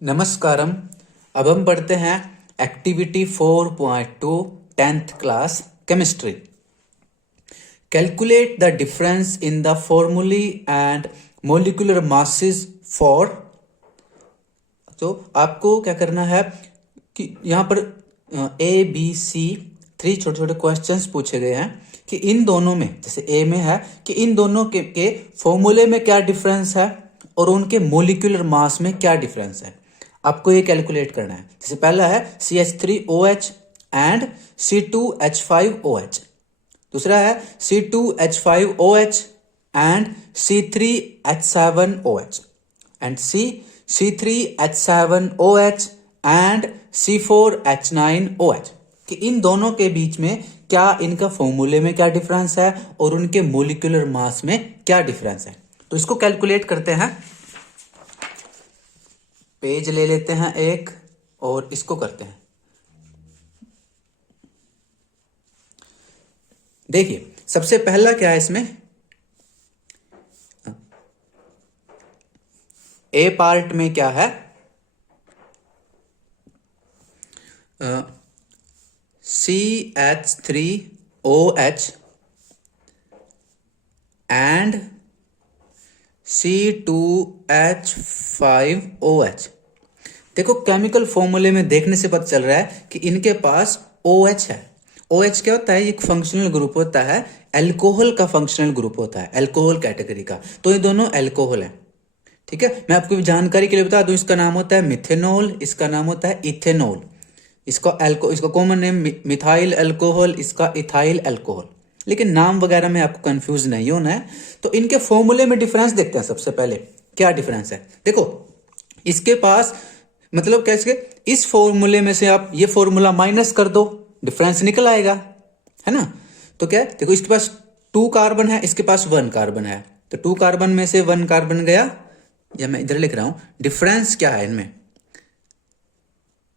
नमस्कारम। अब हम पढ़ते हैं activity 4.2 10th class chemistry. Calculate the difference in the formulae and molecular masses for. तो आपको क्या करना है कि यहाँ पर ABC 3 छोटे छोटे क्वेश्चंस पूछे गए हैं कि इन दोनों में, जैसे ए में है कि इन दोनों के फॉर्मूले में क्या डिफरेंस है और उनके मोलिकुलर मास में क्या डिफरेंस है, आपको ये कैलकुलेट करना है। जैसे पहला है CH3OH एंड C2H5OH, दूसरा है C2H5OH and C3H7OH and C3H7OH and C4H9OH, कि इन दोनों के बीच में क्या इनका फॉर्मूले में क्या डिफरेंस है और उनके मोलिकुलर मास में क्या डिफरेंस है। तो इसको कैलकुलेट करते हैं। पेज ले लेते हैं एक और इसको करते हैं। देखिए सबसे पहला क्या है इसमें, ए पार्ट में क्या है, CH3OH एंड C2H5OH। देखो केमिकल फॉर्मूले में देखने से पता चल रहा है कि इनके पास OH है। OH क्या होता है, एक फंक्शनल ग्रुप होता है, अल्कोहल का फंक्शनल ग्रुप होता है, अल्कोहल कैटेगरी का। तो ये दोनों अल्कोहल है। ठीक है, मैं आपको जानकारी के लिए बता दूं, इसका नाम होता है मिथेनॉल, इसका नाम होता है इथेनॉल। इसका कॉमन नेम मिथाइल अल्कोहल, इसका इथाइल अल्कोहल। लेकिन नाम वगैरह में आपको कंफ्यूज नहीं होना है। तो इनके फॉर्मूले में डिफरेंस देखते हैं। सबसे पहले क्या डिफरेंस है, देखो इसके पास मतलब कैसे, इस फॉर्मूले में से आप ये फॉर्मूला माइनस कर दो, डिफरेंस निकल आएगा, है ना। तो क्या देखो, इसके पास 2 कार्बन है, इसके पास 1 कार्बन है, तो 2 कार्बन में से 1 कार्बन गया, या मैं इधर लिख रहा हूं डिफरेंस क्या है इनमें,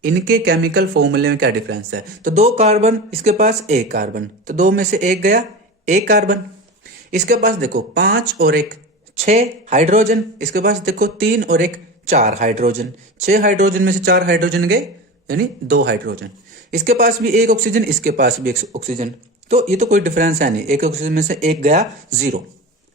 इनके केमिकल फॉर्मूले में क्या डिफरेंस है। तो 2 कार्बन, इसके पास 1 कार्बन, तो 2 में से 1 गया, 1 कार्बन। इसके पास देखो 5 और 1 6 हाइड्रोजन, इसके पास देखो 3 और 1 4 हाइड्रोजन। 6 हाइड्रोजन में से 4 हाइड्रोजन गए, यानी 2 हाइड्रोजन। इसके पास भी 1 ऑक्सीजन, इसके पास भी 1 ऑक्सीजन। तो ये तो कोई डिफरेंस है नहीं, 1 ऑक्सीजन में से 1 गया, 0,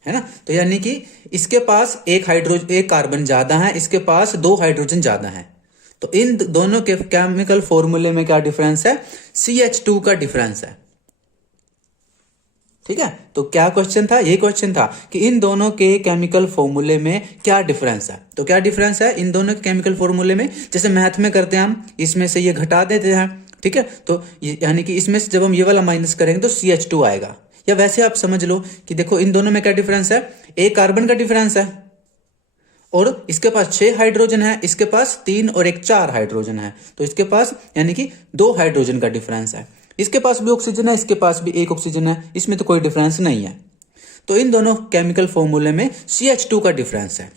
है ना। तो यानी कि इसके पास 1 कार्बन ज्यादा है, इसके पास 2 हाइड्रोजन ज्यादा है। तो इन दोनों के केमिकल फॉर्मूले में क्या डिफरेंस है, CH2 का डिफरेंस है। ठीक है, तो क्या क्वेश्चन था, ये क्वेश्चन था कि इन दोनों के केमिकल फॉर्मूले में क्या डिफरेंस है। तो क्या डिफरेंस है इन दोनों के केमिकल फॉर्मूले में, जैसे मैथ में करते हैं हम, इसमें से ये घटा देते हैं। ठीक है, तो यानी कि इसमें से जब हम ये वाला माइनस करेंगे तो CH2 आएगा। या वैसे आप समझ लो कि देखो इन दोनों में क्या डिफरेंस है, 1 कार्बन का डिफरेंस है और इसके पास 6 हाइड्रोजन है, इसके पास 3 और 1 4 हाइड्रोजन है। तो इसके पास यानी कि 2 हाइड्रोजन का डिफरेंस है। इसके पास भी ऑक्सीजन है, इसके पास भी 1 ऑक्सीजन है, इसमें तो कोई डिफरेंस नहीं है। तो इन दोनों केमिकल फॉर्मूले में CH2 का डिफरेंस है।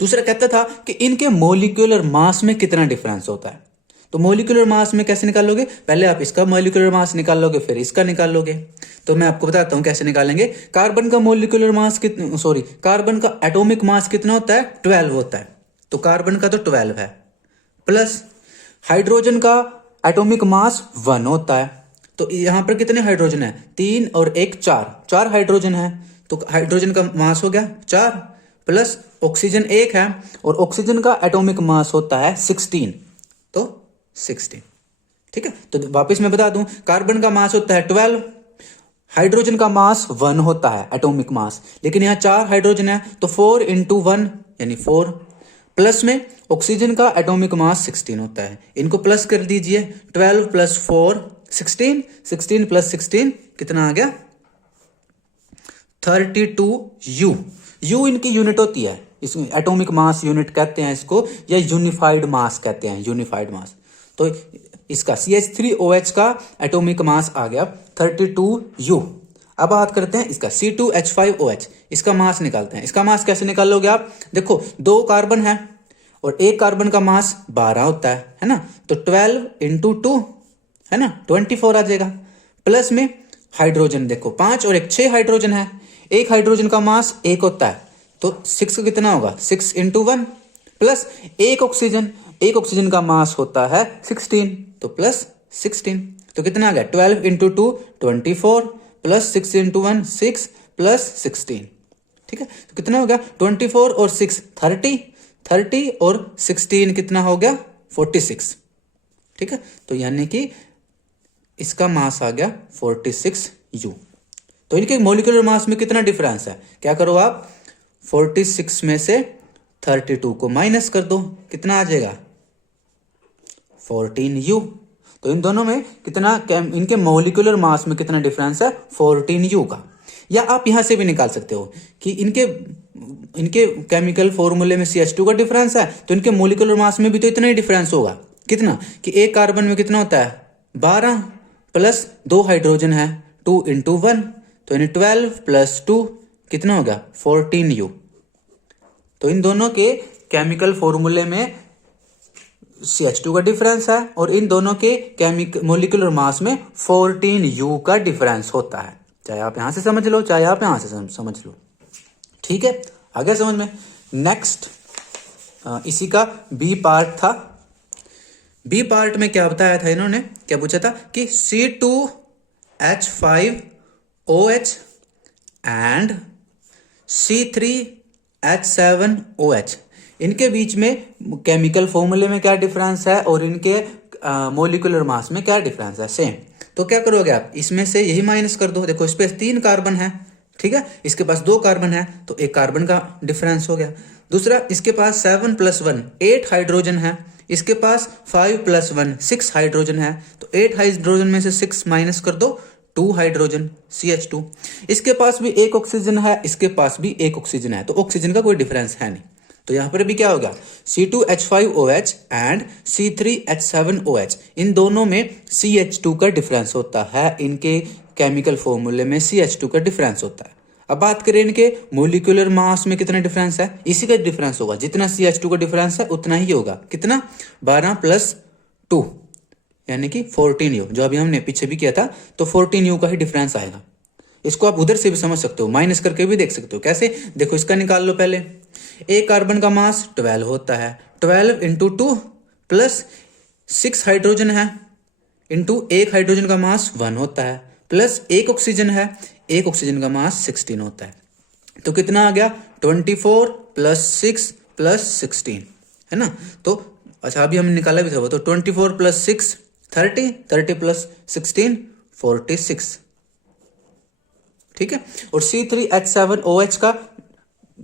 दूसरा कहता था कि इनके मोलिकुलर मास में कितना डिफरेंस होता है। तो मोलिकुलर मास में कैसे निकालोगे, पहले आप इसका मोलिकुलर मास निकालोगे, फिर इसका निकालोगे। तो मैं आपको बताता हूं कैसे निकालेंगे। कार्बन का मोलिकुलर मास कार्बन का एटॉमिक मास कितना होता है, 12 होता है। तो कार्बन का तो 12 है, प्लस हाइड्रोजन का एटॉमिक मास 1 होता है। तो यहां पर कितने हाइड्रोजन है, 3 और 1 4 हाइड्रोजन है। तो हाइड्रोजन का मास हो गया 4, प्लस ऑक्सीजन 1 है और ऑक्सीजन का एटॉमिक मास होता है 16, तो 16। ठीक है, तो वापस मैं बता दूं, कार्बन का मास होता है 12, हाइड्रोजन का मास 1 होता है एटॉमिक मास, लेकिन यहाँ 4 हाइड्रोजन है, तो 4 इंटू 1 यानी 4, प्लस में ऑक्सीजन का एटॉमिक मास 16 होता है। इनको प्लस कर दीजिए, 12 प्लस 4 16, 16 प्लस 16 कितना आ गया, 32U। U इनकी यूनिट होती है, इस एटॉमिक मास यूनिट कहते हैं इसको, या यूनिफाइड मास कहते हैं, यूनिफाइड मास। तो इसका CH3OH का एटॉमिक मास आ गया 32U। अब बात करते हैं इसका C2H5OH, इसका मास निकालते हैं। इसका मास कैसे निकालोगे आप, देखो 2 कार्बन है और 1 कार्बन का मास 12 होता है ना। तो 12 इंटू 2 है ना, 24 आ जाएगा। प्लस में हाइड्रोजन देखो 5 और 1 6 हाइड्रोजन है, 1 हाइड्रोजन का मास 1 होता है, तो 6 का कितना होगा, 6 इंटू 1 प्लस एक ऑक्सीजन का मास होता है 16, तो प्लस 16। तो कितना आ गया 12 इंटू 2 24 प्लस 6 इंटू 1 6 प्लस 16। ठीक है, तो कितना हो गया 24 और 6 30 और 16 कितना हो गया 46। ठीक है, तो यानी कि इसका मास आ गया 46 U। तो इनके मोलिकुलर मास में कितना डिफरेंस है, क्या करो आप 46 में से 32 को माइनस कर दो, कितना आ जाएगा 14 U। तो इन दोनों में कितना इनके मोलिकुलर मास में कितना डिफरेंस है 14 U का। या आप यहां से भी निकाल सकते हो कि इनके केमिकल फॉर्मूले में CH2 का डिफरेंस है, तो इनके मोलिकुलर मास में भी तो इतना ही डिफरेंस होगा। कितना कि एक कार्बन में कितना होता है 12 प्लस 2 हाइड्रोजन है 2 इंटू 1, तो यानी 12 प्लस 2 कितना हो गया 14 U। तो इन दोनों के केमिकल फॉर्मूले में CH2 का डिफरेंस है और इन दोनों के मोलिकुलर मास में 14 U का डिफरेंस होता है। चाहे आप यहां से समझ लो चाहे आप यहां से समझ लो। ठीक है, आगे समझ में। नेक्स्ट इसी का बी पार्ट था। बी पार्ट में क्या बताया था इन्होंने, क्या पूछा था कि C2H5OH एंड C3H7OH इनके बीच में केमिकल फॉर्मूले में क्या डिफरेंस है और इनके मोलिकुलर मास में क्या डिफरेंस है सेम। तो क्या करोगे आप इसमें से यही माइनस कर दो। देखो इस पे 3 कार्बन है, ठीक है, इसके पास 2 कार्बन है तो 1 कार्बन का डिफरेंस हो गया। दूसरा इसके पास 7 + 1 8 हाइड्रोजन है, इसके पास 5 + 1 6 हाइड्रोजन है, तो 8 हाइड्रोजन में से 6 माइनस कर दो 2 हाइड्रोजन CH2। इसके पास भी 1 ऑक्सीजन है, इसके पास भी 1 ऑक्सीजन है, तो ऑक्सीजन का कोई डिफरेंस है नहीं। तो यहां पर भी क्या होगा C2H5OH एंड C3H7OH इन दोनों में CH2 का डिफरेंस होता है। इनके केमिकल फॉर्मूले में CH2 का डिफरेंस होता है। अब बात करें इनके मोलिकुलर मास में कितना डिफरेंस है, इसी का डिफरेंस होगा। जितना CH2 का डिफरेंस है उतना ही होगा, कितना 12 + 2 यानी कि 14 U। जो अभी हमने पीछे भी किया था तो 14 U का ही डिफरेंस आएगा। इसको आप उधर से भी समझ सकते हो, माइनस करके भी देख सकते हो। कैसे, देखो इसका निकाल लो पहले। एक कार्बन का मास 12 होता है, 12 इंटू 2 प्लस 6 हाइड्रोजन है इंटू 1 हाइड्रोजन का मास 1 होता है, प्लस 1 ऑक्सीजन है, 1 ऑक्सीजन का मास 16 होता है। तो कितना आ गया 24 + 6 + 16 है ना। तो अच्छा अभी हमने निकाला भी था, तो 24 + 6 30, 30 + 16 46। ठीक है, और C3H7OH का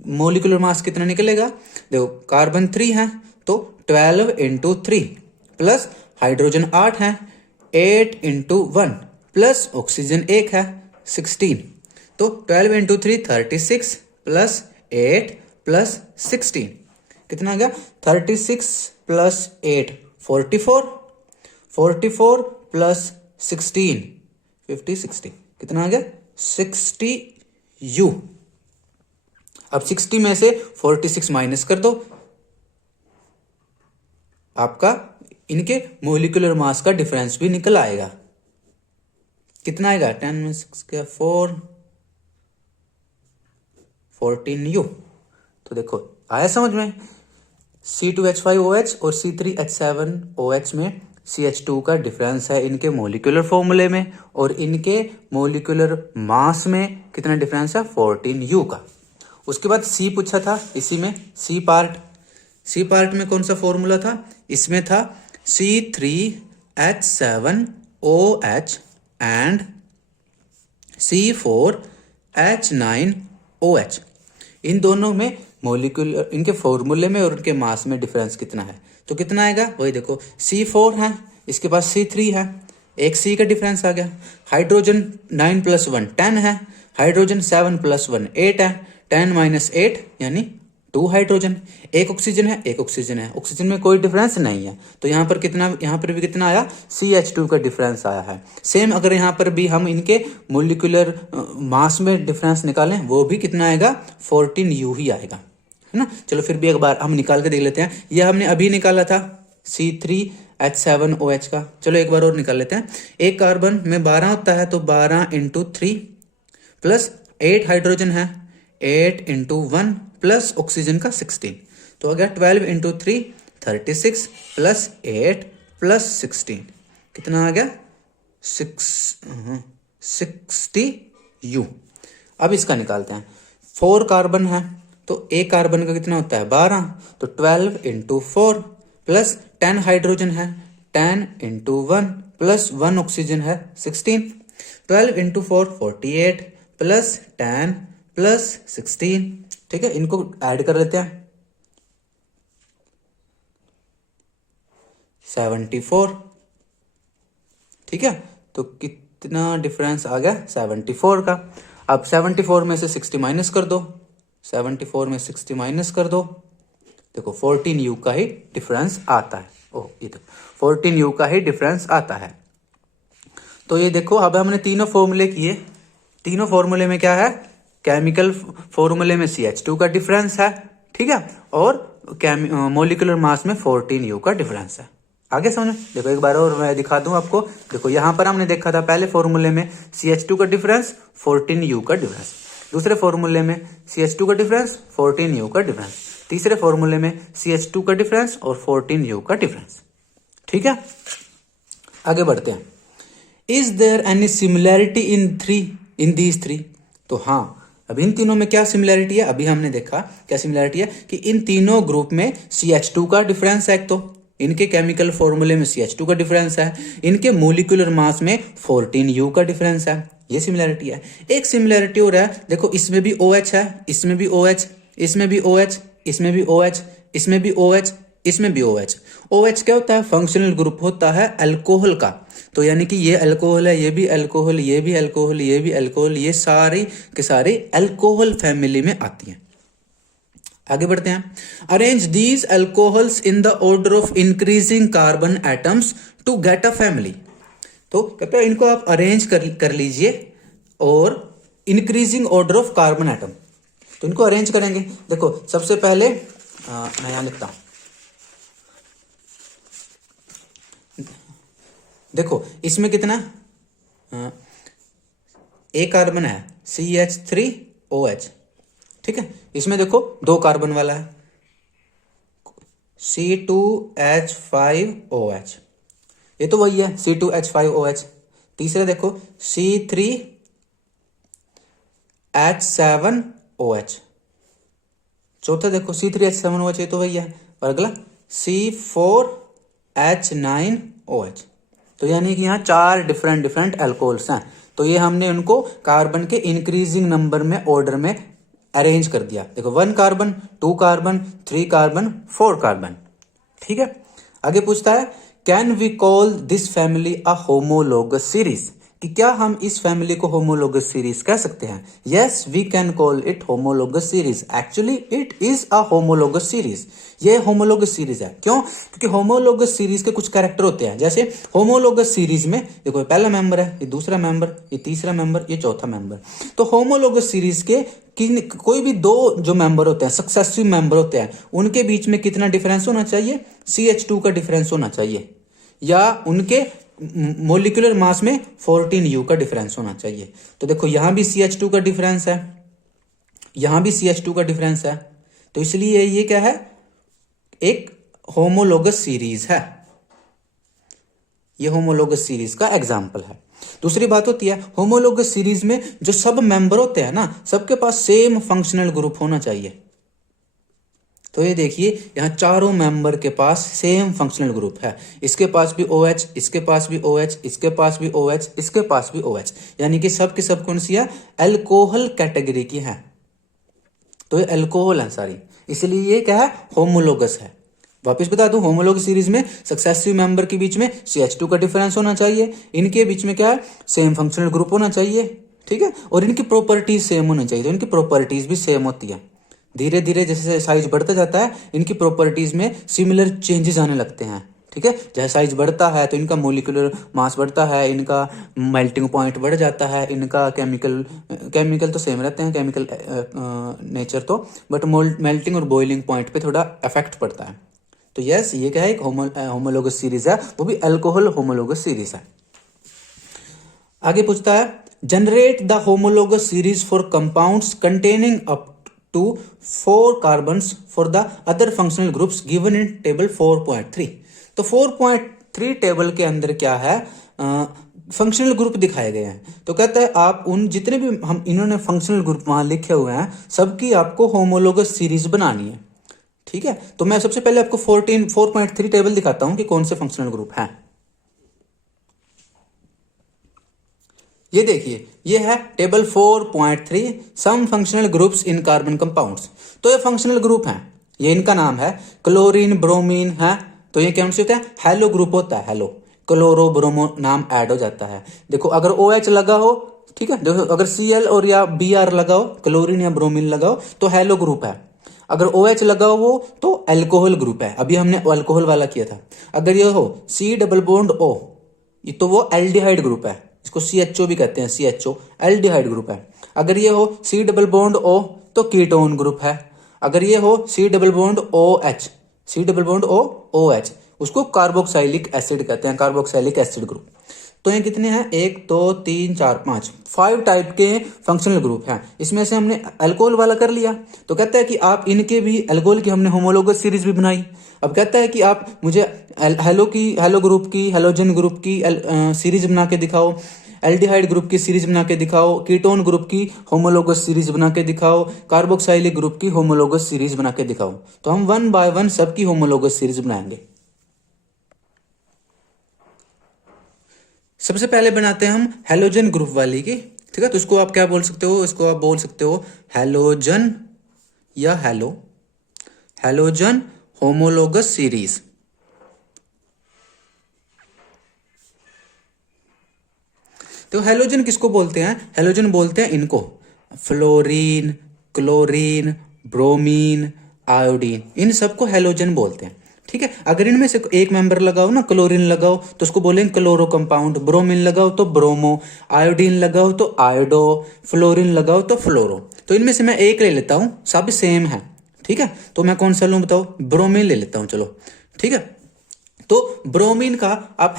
मोलिकुलर मास कितना निकलेगा, देखो कार्बन 3 है तो 12 इंटू 3 प्लस हाइड्रोजन 8 है 8 इंटू 1 प्लस ऑक्सीजन 1 है 16। तो 12 इंटू 3 36 प्लस 8 प्लस 16 कितना आ गया 36 प्लस 8 44, 44 प्लस 16 50 60 कितना आ गया 60 U। अब 60 में से 46 माइनस कर दो, आपका इनके मोलिकुलर मास का डिफरेंस भी निकल आएगा। कितना आएगा 10 में 6 का 4 14 U। तो देखो आया समझ में, C2H5OH और C3H7OH में CH2 का डिफरेंस है इनके मोलिकुलर फॉर्मूले में, और इनके मोलिकुलर मास में कितना डिफरेंस है 14 U का। उसके बाद C पूछा था, इसी में C पार्ट में कौन सा फॉर्मूला था, इसमें था C3H7OH एंड C4H9OH। इन दोनों में मोलिकुलर इनके फॉर्मूले में और उनके मास में डिफरेंस कितना है, तो कितना आएगा वही देखो C4 है, इसके पास C3 है, एक C का डिफरेंस आ गया। हाइड्रोजन 9 + 1 10 है, हाइड्रोजन 7 + 1 8 है, 10 - 8 यानी 2 हाइड्रोजन, एक ऑक्सीजन है, एक ऑक्सीजन है, ऑक्सीजन में कोई डिफरेंस नहीं है। तो यहाँ पर भी कितना आया CH2 का डिफरेंस आया है। सेम अगर यहाँ पर भी हम इनके मोलिकुलर मास में डिफरेंस निकालें वो भी कितना आएगा 14 U ही आएगा, है ना। चलो फिर भी एक बार हम निकाल के देख लेते हैं। यह हमने अभी निकाला था C3H7OH का, चलो एक बार और निकाल लेते हैं। एक कार्बन में 12 होता है तो 12 इंटू 3 प्लस 8 हाइड्रोजन है 8 इंटू 1 प्लस ऑक्सीजन का 16। तो आ गया 12 इंटू 3 36 प्लस 8 प्लस 16 कितना आ गया 60 U। अब इसका निकालते हैं। 4 कार्बन है तो एक कार्बन का कितना होता है 12, तो 12 इंटू 4 प्लस 10 हाइड्रोजन है 10 इंटू 1 प्लस 1 ऑक्सीजन है 16। 12 इंटू 4 48 प्लस 10 प्लस 16। ठीक है, इनको ऐड कर लेते हैं 74। ठीक है, तो कितना डिफरेंस आ गया 74 का। अब 74 में से 60 माइनस कर दो, 74 में 60 माइनस कर दो, देखो 14U का ही डिफरेंस आता है। ओह ये देखो 14U का ही डिफरेंस आता है। तो ये देखो अब हमने तीनों फॉर्मूले किए, तीनों फॉर्मूले में क्या है, केमिकल फॉर्मूले में CH2 का डिफरेंस है, ठीक है, और मोलिकुलर मास में 14U का डिफरेंस है। आगे समझो, देखो एक बार और मैं दिखा दूं आपको। देखो यहाँ पर हमने देखा था पहले फॉर्मूले में CH2 का डिफरेंस 14U का डिफरेंस, दूसरे फॉर्मूले में CH2 का डिफरेंस 14U का डिफरेंस, तीसरे फॉर्मूले में CH2 का डिफरेंस और 14U का डिफरेंस। ठीक है, आगे बढ़ते हैं। Is there any similarity in these three? तो हाँ, अब इन तीनों में क्या सिमिलैरिटी है, अभी हमने देखा क्या सिमिलैरिटी है कि इन तीनों ग्रुप में CH2 का डिफरेंस है, एक तो इनके केमिकल फॉर्मूले में CH2 का डिफरेंस है, इनके मोलिकुलर मास में 14U का डिफरेंस है, ये सिमिलैरिटी है। एक सिमिलैरिटी हो रहा है, देखो इसमें भी OH है, इसमें भी OH, इसमें भी OH, इसमें भी OH, इसमें भी OH, इसमें भी OH। OH क्या होता है, फंक्शनल ग्रुप होता है अल्कोहल का। तो यानी कि ये अल्कोहल है, ये भी अल्कोहल, ये भी अल्कोहल, ये भी अल्कोहल, ये सारी के सारे अल्कोहल फैमिली में आती हैं। आगे बढ़ते हैं। Arrange these alcohols in the order of increasing carbon atoms to get a family. तो कहते हैं इनको आप अरेंज कर लीजिए और increasing order of carbon atom. तो इनको अरेंज करेंगे, देखो सबसे पहले मैं यहां लिखता हूं, देखो इसमें कितना एक कार्बन है CH3OH, ठीक है, इसमें देखो 2 कार्बन वाला है C2H5OH, ये तो वही है C2H5OH। तीसरे देखो C3H7OH, चौथा देखो C3H7OH, ये तो वही है। और अगला C4H9OH। तो यानी कि यहाँ 4 डिफरेंट अल्कोहल्स हैं। तो ये हमने उनको कार्बन के इंक्रीजिंग नंबर में ऑर्डर में अरेंज कर दिया। देखो 1 कार्बन, 2 कार्बन, 3 कार्बन, 4 कार्बन। ठीक है, आगे पूछता है can we call this family a homologous series, कि क्या हम इस फैमिली को होमोलोगस सीरीज कह सकते हैं। Yes we can call it homologous series, actually it is a homologous series. ये होमोलोगस सीरीज है, क्यों, क्योंकि होमोलोगस सीरीज के कुछ कैरेक्टर होते हैं। जैसे होमोलोगस सीरीज में देखो ये पहला मेंबर है, ये दूसरा मेंबर, ये तीसरा मेंबर, ये चौथा मेंबर। तो होमोलोगस सीरीज के कोई भी 2 जो मेंबर होते हैं, सक्सेसिव मेंबर होते हैं, उनके बीच में कितना डिफरेंस होना चाहिए, CH2 का डिफरेंस होना चाहिए, या उनके मोलिकुलर मास में 14U का डिफरेंस होना चाहिए। तो देखो यहां भी CH2 का डिफरेंस है, यहां भी CH2 का डिफरेंस है, तो इसलिए ये क्या है, एक होमोलोगस सीरीज है। ये होमोलोगस सीरीज का एग्जाम्पल है। दूसरी बात होती है होमोलोगस सीरीज में जो सब मेंबर होते हैं ना, सबके पास सेम फंक्शनल ग्रुप होना चाहिए। तो ये देखिए यहाँ चारों मेंबर के पास सेम फंक्शनल ग्रुप है, इसके पास भी OH, इसके पास भी OH, इसके पास भी OH, इसके पास भी OH, यानी कि सब के सब कौन सी है, अल्कोहल कैटेगरी की है। तो ये अल्कोहल है सारी, इसलिए ये क्या है, होमोलोगस है। वापस बता दूं, होमोलोगस सीरीज में सक्सेसिव मेंबर के बीच में CH2 का डिफरेंस होना चाहिए, इनके बीच में क्या है, सेम फंक्शनल ग्रुप होना चाहिए, ठीक है, और इनकी प्रॉपर्टीज सेम होनी चाहिए। तो इनकी प्रॉपर्टीज भी सेम होती है। धीरे धीरे जैसे साइज बढ़ता जाता है, इनकी प्रॉपर्टीज में सिमिलर चेंजेस आने लगते हैं, ठीक है। जैसे साइज बढ़ता है तो इनका मोलिकुलर मास बढ़ता है, इनका मेल्टिंग पॉइंट बढ़ जाता है, इनका केमिकल तो सेम रहते हैं, केमिकल नेचर तो, बट मेल्टिंग और बॉइलिंग पॉइंट पे थोड़ा इफेक्ट पड़ता है। तो यस, ये क्या है, एक होमोलोगस सीरीज है, वो भी अल्कोहल होमोलोगस सीरीज है। आगे पूछता है generate the homologous series for compounds containing up to 4 carbons for the other functional groups given in table 4.3। तो 4.3 टेबल के अंदर क्या है, फंक्शनल ग्रुप दिखाए गए हैं। तो कहता है आप उन जितने भी हम इन्होंने फंक्शनल ग्रुप वहां लिखे हुए हैं सबकी आपको होमोलोगस सीरीज बनानी है। ठीक है, तो मैं सबसे पहले आपको 4.3 टेबल दिखाता हूं कि कौन से फंक्शनल ग्रुप हैं। ये देखिए, ये है table 4.3 some functional groups in carbon compounds. तो ये फंक्शनल ग्रुप हैं, ये इनका नाम है क्लोरीन, ब्रोमीन है। तो ये क्या होता है, हेलो ग्रुप होता है, हेलो, क्लोरो ब्रोमो नाम ऐड हो जाता है। देखो अगर OH लगा हो, ठीक है, देखो अगर Cl और या Br लगाओ, क्लोरीन या ब्रोमीन लगाओ तो हेलो ग्रुप है। अगर OH लगा हो तो अल्कोहल ग्रुप है, अभी हमने अल्कोहल वाला किया था। अगर ये हो C डबल बॉन्ड O, ये तो वो एल्डिहाइड ग्रुप है, इसको CHO भी कहते हैं, CHO एल्डिहाइड ग्रुप है। अगर ये हो C डबल बॉन्ड O तो कीटोन ग्रुप है। अगर ये हो C double bond OH, C double bond O OH, उसको कार्बोक्साइलिक एसिड कहते हैं, कार्बोक्साइलिक एसिड ग्रुप। तो ये कितने हैं, 1 2 3 4 5 टाइप के फंक्शनल ग्रुप हैं। इसमें से हमने अल्कोहल वाला कर लिया। तो कहता है कि आप इनके भी अल्कोहल की हमने होमोलोगस सीरीज भी बनाई। अब कहता है कि आप मुझे हेलो ग्रुप की, हेलोजन ग्रुप की सीरीज बना के दिखाओ, एल्डिहाइड ग्रुप की सीरीज बना के दिखाओ, कीटोन ग्रुप की होमोलोगस सीरीज बना के दिखाओ, कार्बोक्साइलिक ग्रुप की होमोलोगस सीरीज बना के दिखाओ। तो हम 1 बाय 1 सबकी होमोलोगस सीरीज बनाएंगे। सबसे पहले बनाते हैं हम हेलोजन ग्रुप वाली की, ठीक है। तो इसको आप क्या बोल सकते हो, इसको आप बोल सकते हो हेलोजन या हेलोजन होमोलोगस सीरीज। तो हेलोजन किसको बोलते हैं, हेलोजन बोलते हैं इनको, फ्लोरीन, क्लोरीन, ब्रोमीन, आयोडीन, इन सबको हेलोजन बोलते हैं। ठीक है, अगर इनमें से एक मेंबर लगाओ ना, क्लोरीन लगाओ तो उसको बोलेंगे क्लोरो कंपाउंड, ब्रोमीन लगाओ तो ब्रोमो, आयोडीन लगाओ तो आयोडो, फ्लोरीन लगाओ तो फ्लोरो। तो इनमें से मैं एक ले लेता हूं, सब सेम है। ठीक है, तो मैं कौन सा लूं बताओ, ब्रोमीन ले लेता हूं, चलो ठीक है। तो ब्रोमीन का आप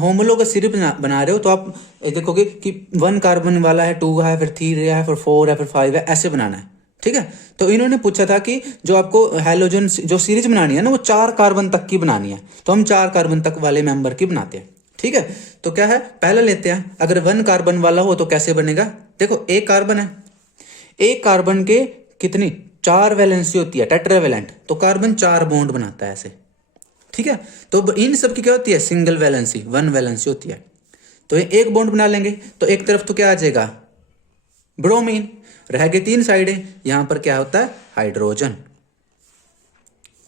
होमोलोगस सीरीज बना रहे हो तो आप देखोगे कि 1 कार्बन वाला है, 2 है, फिर 3 है, फिर 4 है, फिर 5 है, ऐसे बनाना है। ठीक है, तो इन्होंने पूछा था कि जो आपको हेलोजन जो सीरीज बनानी है ना वो 4 कार्बन तक की बनानी है, तो हम 4 कार्बन तक वाले मेंबर की बनाते हैं। ठीक है, तो क्या है, पहला लेते हैं, अगर 1 कार्बन वाला हो तो कैसे बनेगा, देखो एक कार्बन है, एक कार्बन के कितनी 4 वैलेंसी होती है, टेट्रावैलेंट, तो कार्बन 4 बॉन्ड बनाता है ऐसे। ठीक है, तो इन सब की क्या होती है, सिंगल वैलेंसी, 1 वैलेंसी होती है। तो ये एक बॉन्ड बना लेंगे, तो एक तरफ तो क्या आ जाएगा, ब्रोमीन, रह गए 3 साइडें, यहां पर क्या होता है, हाइड्रोजन।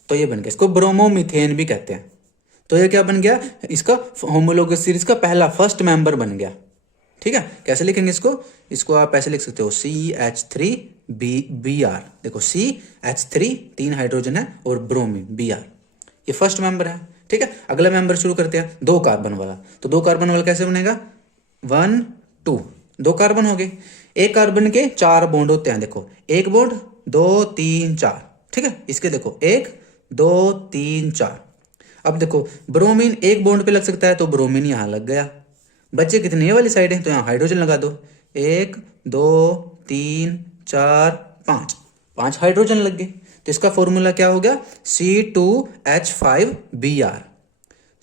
तो ये बन गया, इसको ब्रोमोमीथेन भी कहते हैं। तो ये क्या बन गया, इसका होमोलोगस सीरीज का पहला फर्स्ट मेंबर बन गया। ठीक है, कैसे लिखेंगे इसको आप ऐसे लिख सकते हो, CH3Br, देखो CH3 3 हाइड्रोजन है और ब्रोमीन Br, ये फर्स्ट मेंबर है। ठीक है, अगला मेंबर शुरू करते हैं, 2 कार्बन वाला। तो 2 कार्बन वाला कैसे बनेगा, 1 2, 2 कार्बन हो गए। एक कार्बन के 4 बॉन्ड होते हैं, देखो 1 बॉन्ड 2 3 4। ठीक है, इसके देखो 1 2 3 4। अब देखो ब्रोमीन एक बॉन्ड पे लग सकता है, तो ब्रोमीन यहां लग गया। बच्चे कितने वाली साइड है, तो यहां हाइड्रोजन लगा दो, 1 2 3 4 5 हाइड्रोजन लग गए। तो इसका फॉर्मूला क्या हो गया, C2H5Br,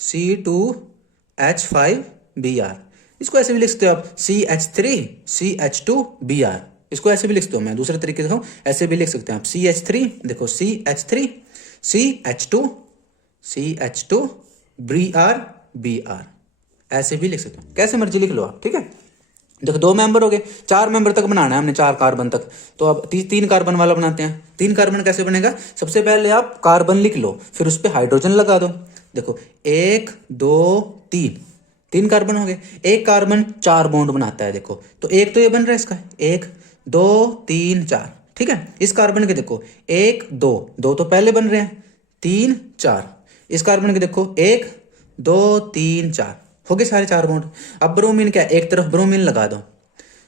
C2H5Br। इसको ऐसे भी लिख सकते हो आप, CH3CH2Br, इसको ऐसे भी लिख सकते हो, मैं दूसरे तरीके से ऐसे भी लिख सकते हैं आप, CH3, देखो CH3 CH2Br, ऐसे भी लिख सकते हो, कैसे मर्जी लिख लो आप। ठीक है, देखो 2 मेंबर हो गए, 4 मेंबर तक बनाना है हमने, 4 कार्बन तक। तो अब 3 कार्बन वाला बनाते हैं। 3 कार्बन कैसे बनेगा, सबसे पहले आप कार्बन लिख लो, फिर उस पर हाइड्रोजन लगा दो। देखो 1 2 3 कार्बन हो गए। एक कार्बन 4 बॉन्ड बनाता है, देखो तो एक तो ये बन रहा है इसका, 1 2 3 4। ठीक है, इस कार्बन के देखो 1 2 2 तो पहले बन रहे हैं, 3 4। इस कार्बन के देखो 1 2 3 4, हो गए सारे 4 बॉन्ड। अब ब्रोमीन क्या, एक तरफ ब्रोमीन लगा दो।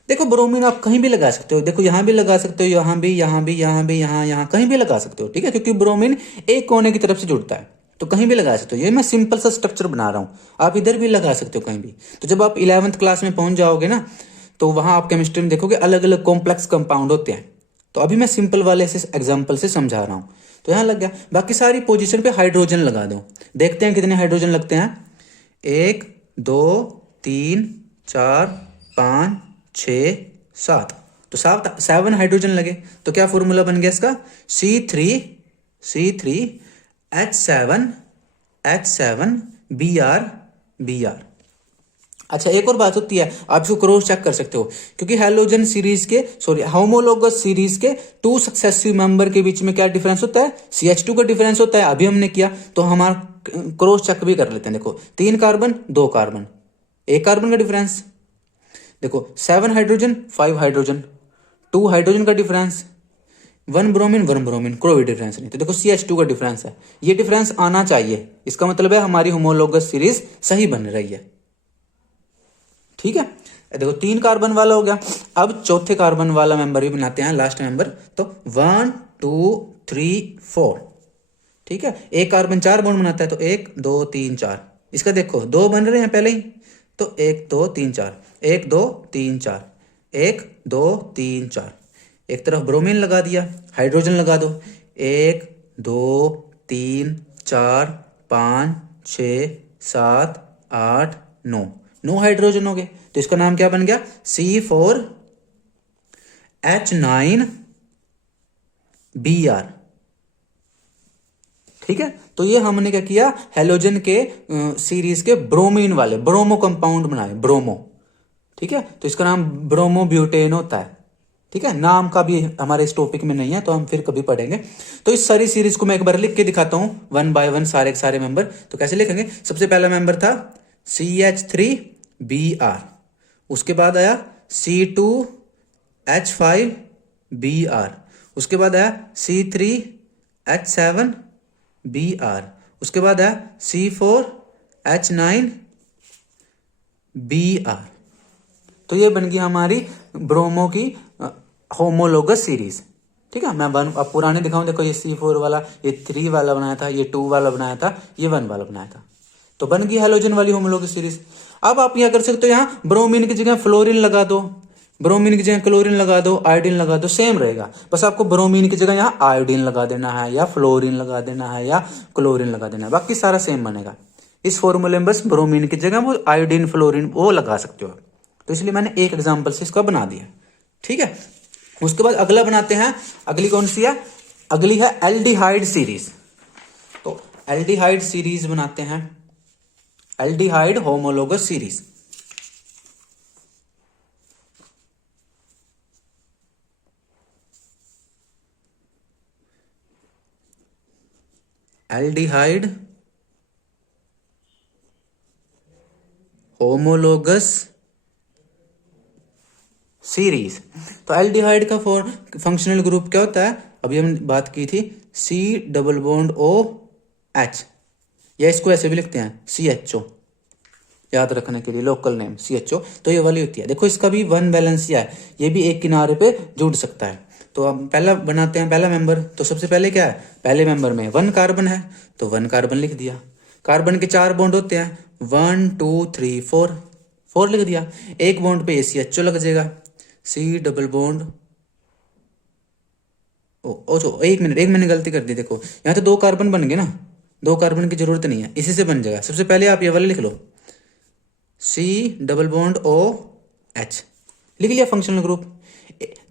देखो ब्रोमीन आप कहीं भी लगा सकते हो, देखो यहां भी लगा सकते हो, यहां भी, यहां भी, यहां भी, यहां कहीं भी लगा सकते हो। ठीक है, क्योंकि ब्रोमीन एक कोने की तरफ से जुड़ता है, तो कहीं भी लगा सकते हो। ये मैं सिंपल सा स्ट्रक्चर बना रहा हूं, आप इधर भी लगा सकते हो कहीं भी। तो जब आप 11th क्लास में पहुंच जाओगे ना, तो वहां आप केमिस्ट्री में देखोगे अलग अलग कॉम्प्लेक्स कंपाउंड होते हैं। तो अभी मैं सिंपल वाले से एग्जाम्पल से समझा रहा हूँ। तो यहाँ लग गया, बाकी सारी पोजीशन पे हाइड्रोजन लगा दो, देखते हैं कितने हाइड्रोजन लगते हैं। 1 2 3 4 5 6 7, तो 7 हाइड्रोजन लगे। तो क्या फॉर्मूला बन गया इसका, C3H7 Br। अच्छा, एक और बात होती है, आप इसको क्रॉस चेक कर सकते हो, क्योंकि हैलोजन सीरीज के होमोलोगस सीरीज के 2 सक्सेसिव मेंबर के बीच में क्या डिफरेंस होता है, CH2 का डिफरेंस होता है। अभी हमने किया, तो हमारा क्रॉस चेक भी कर लेते हैं। देखो 3 कार्बन 2 कार्बन, 1 कार्बन का डिफरेंस। देखो 7 हाइड्रोजन 5 हाइड्रोजन, 2 हाइड्रोजन का डिफरेंस, 1 ब्रोमीन 1 ब्रोमीन, कोई डिफरेंस नहीं। तो देखो CH2 का डिफरेंस है, ये डिफरेंस आना चाहिए, इसका मतलब है हमारी होमोलोगस सीरीज सही बन रही है। ठीक है, देखो 3 कार्बन वाला हो गया। अब चौथे कार्बन वाला मेंबर भी बनाते हैं, लास्ट मेंबर। तो 1 2 3 4, ठीक है। 1 कार्बन 4 बॉन्ड बनाता है, तो 1 2 3 4। इसका देखो 2 बन रहे हैं पहले ही, तो 1 2 3 4, 1 2 3 4, 1 2 3 4। एक तरफ ब्रोमीन लगा दिया, हाइड्रोजन लगा दो। 1 2 3 4 5 6 7 8 9, 9 हाइड्रोजन हो गए। तो इसका नाम क्या बन गया, C4H9Br। ठीक है, तो ये हमने क्या किया, हेलोजन के सीरीज के ब्रोमीन वाले ब्रोमो कंपाउंड बनाए, ब्रोमो। ठीक है, तो इसका नाम ब्रोमो ब्यूटेन होता है। ठीक है, नाम का भी हमारे इस टॉपिक में नहीं है, तो हम फिर कभी पढ़ेंगे। तो इस सारी सीरीज को मैं एक बार लिख के दिखाता हूं, 1 बाय 1 सारे के सारे मेंबर। तो कैसे लिखेंगे, सबसे पहला मेंबर था CH3Br, उसके बाद आया C2H5Br, उसके बाद आया C3H7Br, उसके बाद आया C4H9Br। तो ये बन गई हमारी ब्रोमो की होमोलोगस सीरीज। ठीक है, मैं अब पुराने दिखाऊं। देखो ये C4 वाला, ये 3 वाला बनाया था, ये 2 वाला बनाया था, ये 1 वाला बनाया था। तो बन गई हेलोजन वाली होमोलोगस सीरीज। अब आप क्या कर सकते हो, यहाँ ब्रोमीन की जगह फ्लोरीन लगा दो, ब्रोमीन की जगह क्लोरीन लगा दो, आयोडीन लगा दो, सेम रहेगा। बस आपको ब्रोमीन की जगह यहाँ आयोडीन लगा देना है, या फ्लोरीन लगा देना है, या क्लोरीन लगा देना है, बाकी सारा सेम बनेगा। इस फॉर्मूले में बस ब्रोमीन की जगह वो आयोडीन फ्लोरीन वो लगा सकते हो। तो इसलिए मैंने एक एग्जाम्पल से इसका बना दिया। ठीक है, उसके बाद अगला बनाते हैं। अगली कौन सी है, अगली है एल्डिहाइड सीरीज। तो एल्डिहाइड सीरीज बनाते हैं, aldehyde homologous series. Aldehyde homologous series. तो एल्डिहाइड का फंक्शनल ग्रुप क्या होता है, अभी हम बात की थी, C+OH, या इसको ऐसे भी लिखते हैं CHO, याद रखने के लिए लोकल नेम CHO। तो ये वाली होती है। देखो इसका भी 1 वैलेंसिया है, ये भी एक किनारे पे जुड़ सकता है। तो हम पहला बनाते हैं, पहला मेंबर। तो सबसे पहले क्या है, पहले मेंबर में 1 कार्बन है, तो 1 कार्बन लिख दिया। कार्बन के 4 बॉन्ड होते हैं, 1 2 3 4, 4 लिख दिया। एक बॉन्ड पे CHO लग जाएगा, C डबल बॉन्ड एक मिनट, मैंने गलती कर दी। देखो यहाँ तो 2 कार्बन बन गए ना, 2 कार्बन की जरूरत नहीं है, इसी से बन जाएगा। सबसे पहले आप ये वाला लिख लो, C डबल बॉन्ड OH, लिख लिया फंक्शनल ग्रुप।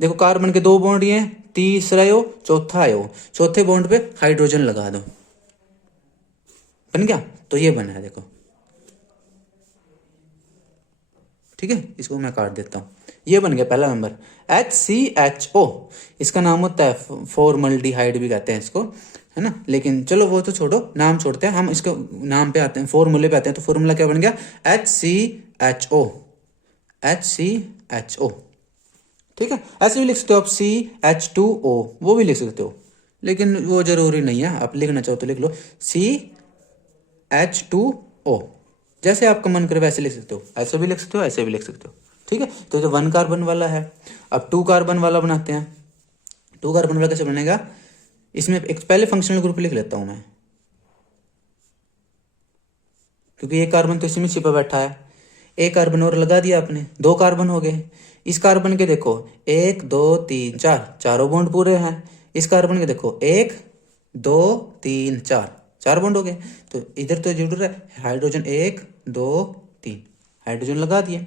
देखो कार्बन के 2 बॉन्ड ये, तीसरा आयो, चौथा आयो, चौथे बॉन्ड पे हाइड्रोजन लगा दो, बन गया। तो ये बना है, देखो। ठीक है, इसको मैं काट देता हूँ। ये बन गया पहला नंबर HCHO। इसका नाम होता है फॉर्मल्डिहाइड भी कहते हैं इसको, है ना। लेकिन चलो वो तो छोड़ो, नाम छोड़ते हैं, हम इसको नाम पे आते हैं, फॉर्मूले पे आते हैं। तो फॉर्मूला क्या बन गया, HCHO, HCHO। ठीक है, ऐसे भी लिख सकते हो आप, CH2O, वो भी लिख सकते हो, लेकिन वो जरूरी नहीं है। आप लिखना चाहो तो लिख लो CH2O, जैसे आपका मन करे वैसे लिख सकते हो, ऐसे भी लिख सकते हो, ऐसे भी लिख सकते हो। ठीक है, तो जो 1 कार्बन वाला है, अब 2 कार्बन वाला बनाते हैं। 2 कार्बन वाला कैसे बनेगा, इसमें एक पहले फंक्शनल ग्रुप लिख लेता हूं मैं, क्योंकि एक कार्बन तो इसी में छिपा बैठा है। एक कार्बन और लगा दिया आपने, 2 कार्बन हो गए। इस कार्बन के देखो 1 2 3 4, चारों बॉन्ड पूरे हैं। इस कार्बन के देखो 1 2 3 4, 4 बॉन्ड हो गए। तो इधर तो जुड़ रहा है हाइड्रोजन 1 2 3, हाइड्रोजन लगा दिए।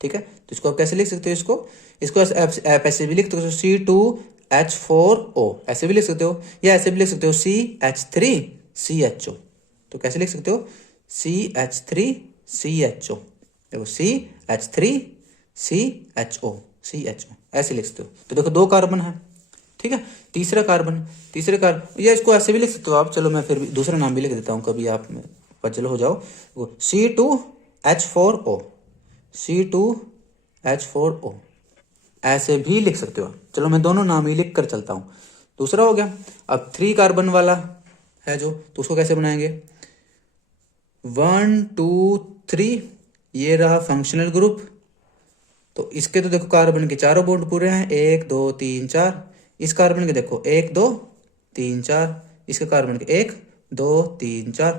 ठीक है, तो इसको आप कैसे लिख सकते हो, इसको ऐसे भी लिख सकते हो C2H4O, ऐसे भी लिख सकते हो, या ऐसे भी लिख सकते हो CH3CHO। तो कैसे लिख सकते हो CH3CHO, देखो CH3CHO ऐसे लिख सकते हो। तो देखो 2 कार्बन है। ठीक है, तीसरे कार्बन, या इसको ऐसे भी लिख सकते हो आप, चलो मैं फिर भी दूसरा नाम भी लिख देता हूँ, कभी आप पजल हो जाओ। C2H4O, C2H4O ऐसे भी लिख सकते हो। चलो मैं दोनों नाम ही लिख कर चलता हूँ। दूसरा हो गया। अब 3 कार्बन वाला है जो, तो उसको कैसे बनाएंगे, 1 2 3, ये रहा फंक्शनल ग्रुप। तो इसके तो देखो कार्बन के चारों बॉन्ड पूरे हैं, 1 2 3 4। इस कार्बन के देखो 1 2 3 4, इसके कार्बन के 1 2 3 4।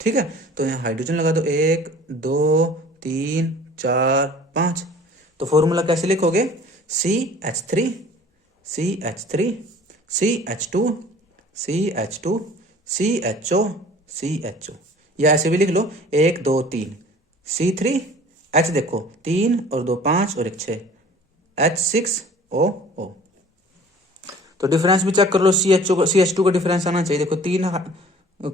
ठीक है, तो यहाँ हाइड्रोजन लगा दो, 1 2 3 4 5। तो फॉर्मूला कैसे लिखोगे, CH3 CH3 CH2 CH2 CHO CHO, या ऐसे भी लिख लो 1 2 3 C3H, देखो 3 और 2 5 और 1 6, H6O। तो डिफरेंस भी चेक कर लो, CH2 का डिफरेंस आना चाहिए। देखो 3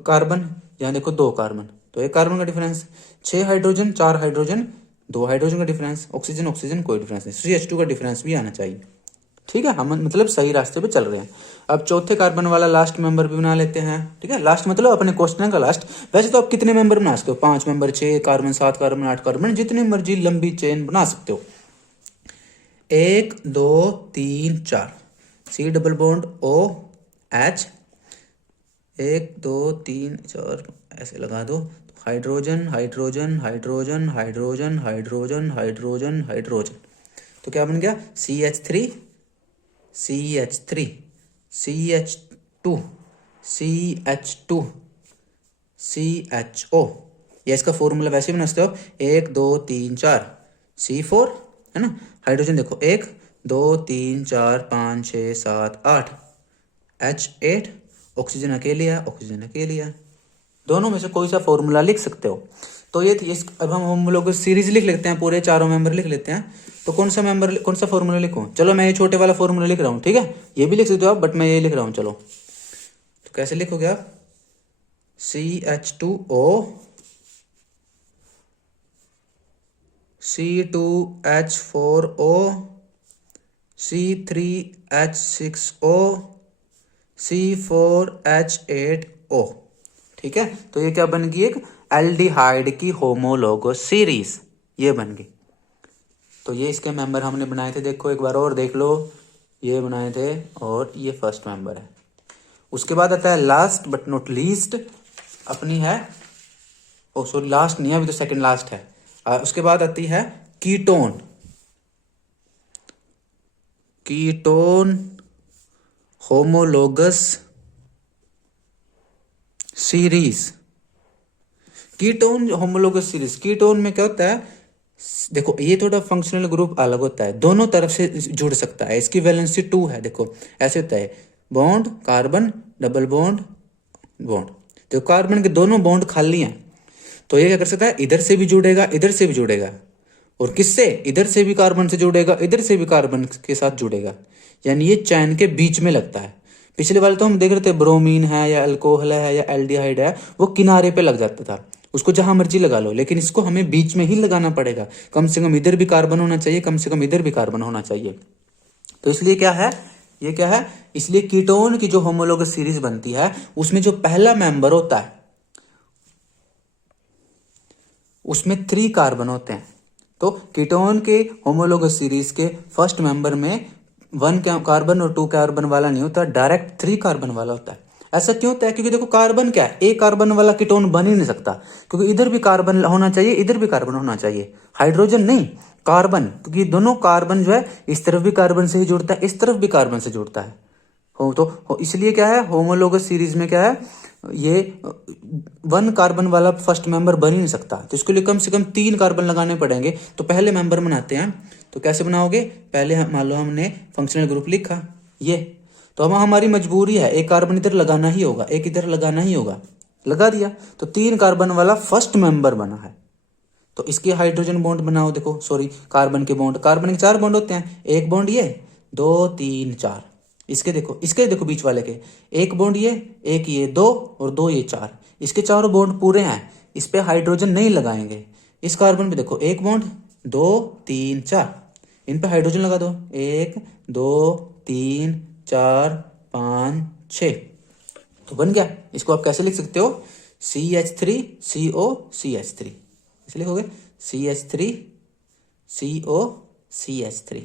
कार्बन, यहाँ देखो 2 कार्बन, तो 1 कार्बन का डिफरेंस, 6 हाइड्रोजन 4 हाइड्रोजन 2 हाइड्रोजन का डिफरेंस, ऑक्सीजन कोई डिफरेंस नहीं, CH2 का डिफरेंस भी आना चाहिए। ठीक है, हम मतलब सही रास्ते पे चल रहे हैं। अब चौथे कार्बन वाला लास्ट मेंबर भी बना लेते हैं। ठीक है, लास्ट मतलब अपने क्वेश्चन का लास्ट। वैसे तो आप कितने मेंबर बना सकते हो, 5 मेंबर, 6 कार्बन, 7 कार्बन, 8 कार्बन, जितनी मर्जी लंबी चेन बना सकते हो। 1 2 3 4, C डबल बॉन्ड OH, 1 2 3 4 ऐसे लगा दो। Hydrogen hydrogen hydrogen hydrogen hydrogen hydrogen hydrogen, तो क्या बन गया, CH3 CH3 CH2 CH2 CHO। या इसका फॉर्मूला वैसे भी बना सकते हो, 1 2 3 4 C4, है ना। हाइड्रोजन देखो 1 2 3 4 5 6 7 8, H8। ऑक्सीजन अकेली है, दोनों में से कोई सा फॉर्मूला लिख सकते हो। तो ये थी अब हम लोग सीरीज लिख लेते हैं, पूरे चारों मेंबर लिख लेते हैं। तो कौन सा फॉर्मूला लिखूं, चलो मैं ये छोटे वाला फॉर्मूला लिख रहा हूँ। ठीक है, ये भी लिख सकते हो आप, बट मैं ये लिख रहा हूँ। चलो तो कैसे लिखोगे आप, CH2O C2H4O C3H6O C4H8O। ठीक है, तो ये क्या बन गई, एक एल्डिहाइड की होमोलोगस सीरीज, ये बन गई। तो ये इसके मेंबर हमने बनाए थे, देखो एक बार और देख लो, ये बनाए थे और ये फर्स्ट मेंबर है। उसके बाद आता है लास्ट बट नॉट लीस्ट, अपनी है, ओ सॉरी लास्ट नहीं है, अभी तो सेकंड लास्ट है। उसके बाद आती है ketone homologous series. Ketone homologous series, ketone में क्या होता है, देखो ये थोड़ा फंक्शनल ग्रुप अलग होता है, दोनों तरफ से जुड़ सकता है, इसकी वैलेंसी 2 है। देखो ऐसे होता है, bond carbon double bond bond, तो कार्बन के दोनों बॉन्ड खाली हैं, तो ये क्या कर सकता है, इधर से भी जुड़ेगा इधर से भी जुड़ेगा, और किससे, इधर से भी कार्बन से जुड़ेगा इधर से भी कार्बन के साथ जुड़ेगा, यानी ये चैन के बीच में लगता है। पिछले वाले तो हम देख रहे थे ब्रोमीन है या अल्कोहल है या एल्डिहाइड है, वो किनारे पे लग जाता था, उसको जहां मर्जी लगा लो, लेकिन इसको हमें बीच में ही लगाना पड़ेगा। कम से कम इधर भी कार्बन होना चाहिए, कम से कम इधर भी कार्बन होना चाहिए। तो इसलिए क्या है, ये क्या है, इसलिए कीटोन की जो होमोलोगस सीरीज बनती है, उसमें जो पहला मेंबर होता है उसमें 3 कार्बन होते हैं। तो कीटोन के होमोलोगस सीरीज के फर्स्ट मेंबर में 1 कार्बन और 2 कार्बन वाला नहीं होता, डायरेक्ट 3 कार्बन वाला होता है। ऐसा क्यों होता है, क्योंकि देखो कार्बन क्या है, एक कार्बन वाला कीटोन बन ही नहीं सकता, क्योंकि इधर भी कार्बन होना चाहिए इधर भी कार्बन होना चाहिए, हाइड्रोजन नहीं कार्बन, क्योंकि दोनों कार्बन जो है इस तरफ भी कार्बन से ही जुड़ता है, इस तरफ भी कार्बन से जुड़ता है। तो इसलिए क्या है, होमोलोगस सीरीज में क्या है, ये 1 कार्बन वाला फर्स्ट मेंबर बन ही नहीं सकता, तो इसके लिए कम से कम 3 कार्बन लगाने पड़ेंगे। तो पहले मेंबर बनाते हैं। तो कैसे बनाओगे, पहले मान लो हमने फंक्शनल ग्रुप लिखा ये, तो हम हमारी मजबूरी है एक कार्बन इधर लगाना ही होगा, एक इधर लगाना ही होगा, लगा दिया तो 3 कार्बन वाला फर्स्ट मेंबर बना है। तो इसके हाइड्रोजन बॉन्ड बनाओ, देखो सॉरी कार्बन के बॉन्ड, कार्बन के 4 बॉन्ड होते हैं, एक बॉन्ड ये 2 3 4, इसके देखो बीच वाले के एक बॉन्ड ये, एक ये 2 और 2 ये 4, इसके चारों बॉन्ड पूरे हैं, इस पे हाइड्रोजन नहीं लगाएंगे। इस कार्बन पे देखो एक बॉन्ड 2 3 4, इन पे हाइड्रोजन लगा दो 1 2 3 4 5 6, तो बन गया। इसको आप कैसे लिख सकते हो, CH3COCH3, इसे लिखोगे CH3COCH3,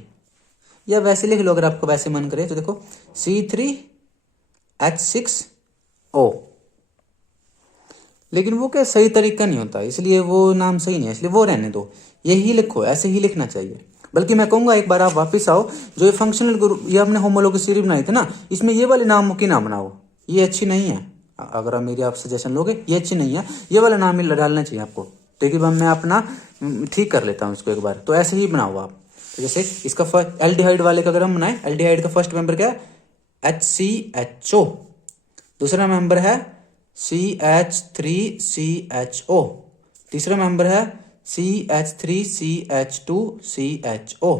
या वैसे लिख लो अगर आपको वैसे मन करे तो देखो C3H6O, लेकिन वो क्या सही तरीका नहीं होता, इसलिए वो नाम सही नहीं है, इसलिए वो रहने दो, यही लिखो, ऐसे ही लिखना चाहिए। बल्कि मैं कहूँगा एक बार आप वापस आओ, जो ये फंक्शनल ग्रुप ये हमने होमोलॉगस सीरीज बनाई थी ना, इसमें ये वाले नाम की ना बनाओ, ये अच्छी नहीं है। अगर आप मेरी आप सजेशन लोगे, ये अच्छी नहीं है, ये वाला नाम ही डालना चाहिए आपको। देखिए मैं अपना ठीक कर लेता हूँ इसको एक बार, तो ऐसे ही बनाओ आप। तो जैसे इसका फर्स्ट एल्डिहाइड वाले का अगर हम बनाए, एल्डिहाइड का फर्स्ट मेंबर क्या है HCHO, दूसरा मेंबर है CH3CHO, तीसरा मेंबर है CH3CH2CHO,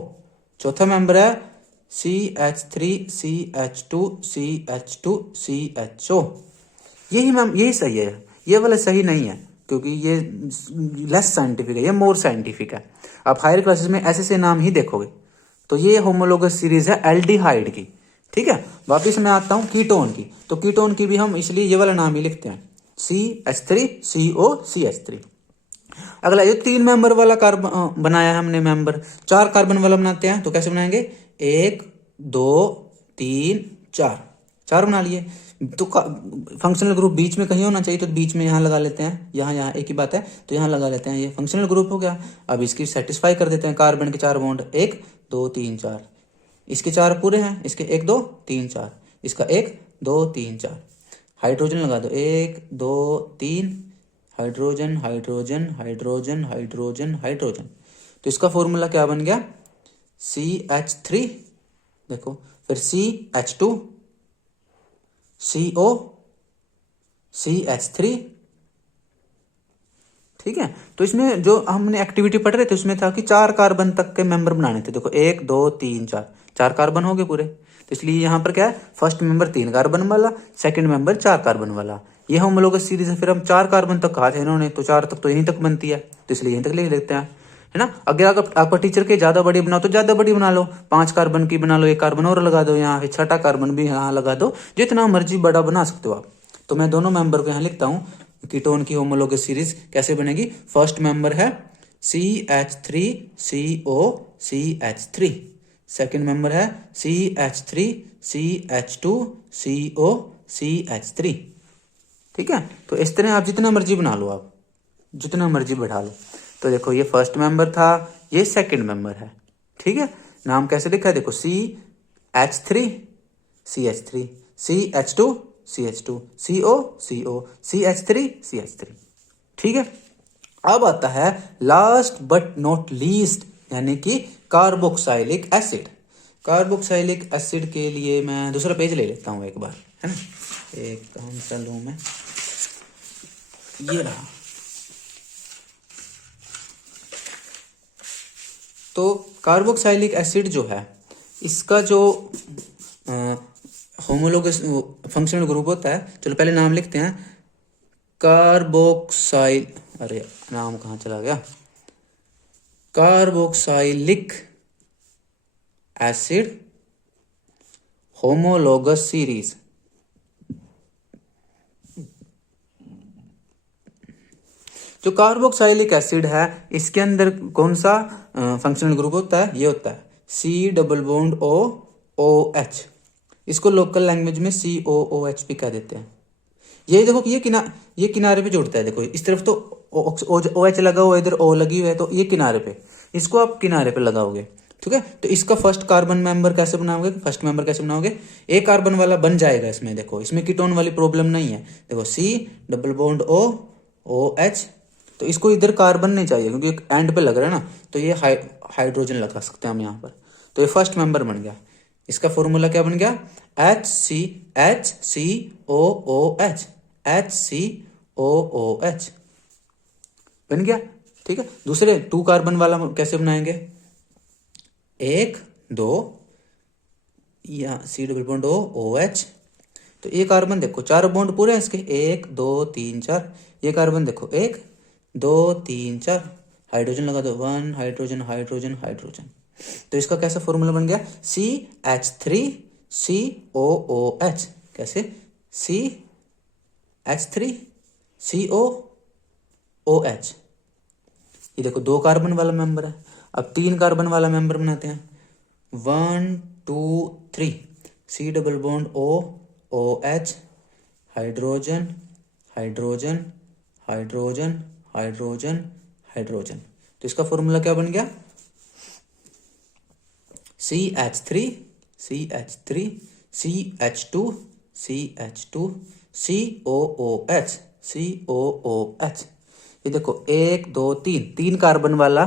चौथा मेंबर है CH3CH2CH2CHO। यही सही है, ये वाला सही नहीं है, क्योंकि ये लेस साइंटिफिक है, ये मोर साइंटिफिक है। आप हायर क्लासेस में ऐसे नाम ही देखोगे। तो ये होमोलोगस सीरीज है एल्डिहाइड की, ठीक है। वापिस मैं आता हूँ कीटोन की, तो कीटोन की भी हम इसलिए ये वाला नाम ही लिखते हैं CH3COCH3। अगला ये 3 मेंबर वाला कार्बन बनाया है हमने, मेंबर 4 कार्बन वाला बनाते हैं, तो कैसे बनाएंगे 1 2 3 4, 4 बना लिए। तो फंक्शनल ग्रुप बीच में कहीं होना चाहिए, तो बीच में यहाँ लगा लेते हैं, यहाँ एक ही बात है, तो यहाँ लगा लेते हैं, ये फंक्शनल ग्रुप हो गया। अब इसकी सेटिस्फाई कर देते हैं, कार्बन के 4 बॉन्ड 1 2 3 4, इसके 4 पूरे हैं, इसके 1 2 3 4, इसका 1 2 3 4, हाइड्रोजन लगा दो 1 2 3, hydrogen hydrogen hydrogen hydrogen hydrogen, तो इसका फॉर्मूला क्या बन गया CH3, देखो फिर CH2 CO CH3, ठीक है। तो इसमें जो हमने एक्टिविटी पढ़ रहे थे उसमें था कि 4 कार्बन तक के मेंबर बनाने थे, देखो 1 2 3 4, 4 कार्बन हो गए पूरे। तो इसलिए यहाँ पर क्या है, फर्स्ट मेंबर 3 कार्बन वाला, सेकंड मेंबर 4 कार्बन वाला, ये होमोलोगस सीरीज है। फिर हम 4 कार्बन तक कहा था इन्होंने, तो 4 तक तो यहीं तक बनती है, तो इसलिए यहीं तक लिख लेते हैं, है ना। अगर आपका टीचर के ज्यादा बड़ी बनाओ तो ज्यादा बड़ी बना लो, 5 कार्बन की बना लो, 1 कार्बन और लगा दो यहाँ, फिर 6ठा कार्बन भी यहाँ लगा दो, जितना मर्जी बड़ा बना सकते हो आप। तो मैं दोनों मेंबर को यहाँ लिखता हूँ, कीटोन की होमोलोगस सीरीज कैसे बनेगी, फर्स्ट मेंबर है CH3COCH3, सेकंड मेंबर है CH3CH2COCH3, ठीक है। तो इस तरह आप जितना मर्जी बना लो, आप जितना मर्जी बढ़ा लो। तो देखो ये फर्स्ट मेंबर था, ये सेकंड मेंबर है, ठीक है। नाम कैसे लिखा है, देखो CH3CH3 CH2CH2 CO CH3CH3, ठीक है। अब आता है लास्ट बट नॉट लीस्ट, यानी कि कार्बोक्साइलिक एसिड। कार्बोक्साइलिक एसिड के लिए मैं दूसरा पेज ले लेता हूँ एक बार, है ना, एक कौन सा लूँ मैं, ये रहा। तो कार्बोक्साइलिक एसिड जो है, इसका जो होमोलोगस फंक्शनल ग्रुप होता है, चलो पहले नाम लिखते हैं, कार्बोक्साइल, अरे नाम कहाँ चला गया, कार्बोक्साइलिक एसिड होमोलोगस सीरीज। जो कार्बोक्साइलिक एसिड है, इसके अंदर कौन सा फंक्शनल ग्रुप होता है, ये होता है C डबल बॉन्ड OH, इसको लोकल लैंग्वेज में COOH भी कह देते हैं। ये देखो कि ये किनारे पे जुड़ता है, देखो इस तरफ तो OH लगा हुआ है, इधर O लगी हुई है, तो ये किनारे पे, इसको आप किनारे पे लगाओगे, तो ठीक है। तो इसका फर्स्ट कार्बन मेंबर कैसे बनाओगे, फर्स्ट मेंबर कैसे बनाओगे, एक कार्बन वाला बन जाएगा इसमें, देखो इसमें कीटोन वाली प्रॉब्लम नहीं है, देखो C double bond O OH, तो इसको इधर कार्बन नहीं चाहिए क्योंकि एंड पे लग रहा है ना, तो ये हाइड्रोजन लगा सकते हैं हम यहाँ पर। तो ये फर्स्ट मेंबर बन गया। इसका फॉर्मूला क्या बन गया, HCOOH, HCOOH बन गया। ठीक है। दूसरे 2 कार्बन वाला कैसे बनाएंगे, 1 2 या C double bond O OH, तो ये कार्बन देखो 4 बॉन्ड पूरे हैं इसके, 1 2 3 4, ये कार्बन देखो 1 2 3 4, हाइड्रोजन लगा दो, 1 हाइड्रोजन हाइड्रोजन हाइड्रोजन। तो इसका कैसा फॉर्मूला बन गया, CH3COOH, कैसे CH3COOH। ये देखो 2 कार्बन वाला मेंबर है। अब 3 कार्बन वाला मेंबर बनाते हैं, 1 2 3, C double bond O OH, hydrogen hydrogen hydrogen hydrogen hydrogen. तो इसका फॉर्मूला क्या बन गया, CH3 CH3 CH2 CH2 COOH COOH। ये देखो 1 2 3 कार्बन वाला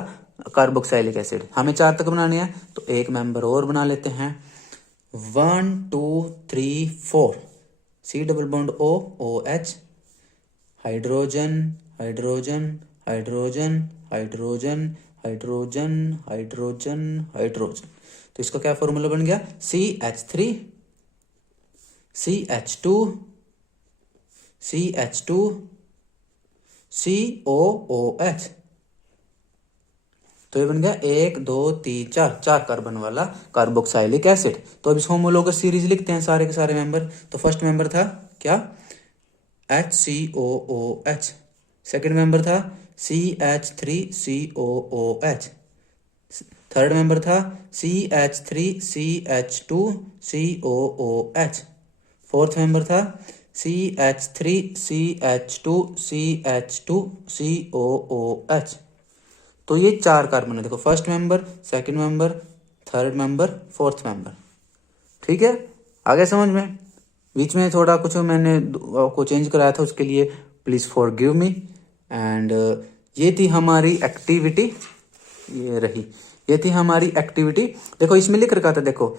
कार्बोक्सिलिक एसिड, हमें 4 तक बनाने हैं, तो एक मेंबर और बना लेते हैं, 1 2 3 4, C double bond O OH, hydrogen hydrogen hydrogen hydrogen hydrogen hydrogen hydrogen. तो इसका क्या फॉर्मूला बन गया, CH3 CH2 CH2 COOH। तो ये बन गया 1 2 3 4 कार्बन वाला कार्बोक्सिलिक एसिड। तो अब इस होमोलोगस सीरीज लिखते हैं सारे के सारे मेंबर। तो फर्स्ट मेंबर था क्या, HCOOH, सेकंड मेंबर था CH3COOH, थर्ड मेंबर था CH3CH2COOH, फोर्थ मेंबर था CH3CH2CH2COOH। तो ये 4 कार्बन है, देखो first member, second member, third member, fourth member. ठीक है, आगे समझ में। बीच में थोड़ा कुछ मैंने को चेंज कराया था, उसके लिए प्लीज़ फॉरगिव मी। एंड ये थी हमारी एक्टिविटी, ये थी हमारी एक्टिविटी। देखो इसमें लिख रखा था, देखो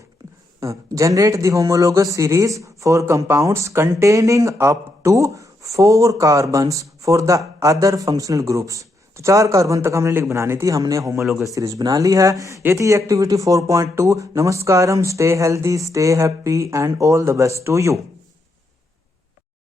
generate the homologous series for compounds containing up to 4 carbons for the other functional groups. तो 4 कार्बन तक हमने बनानी थी, हमने होमोलोगस सीरीज बना ली है। ये थी एक्टिविटी 4.2। नमस्कारम, stay healthy, stay happy and all the best to you.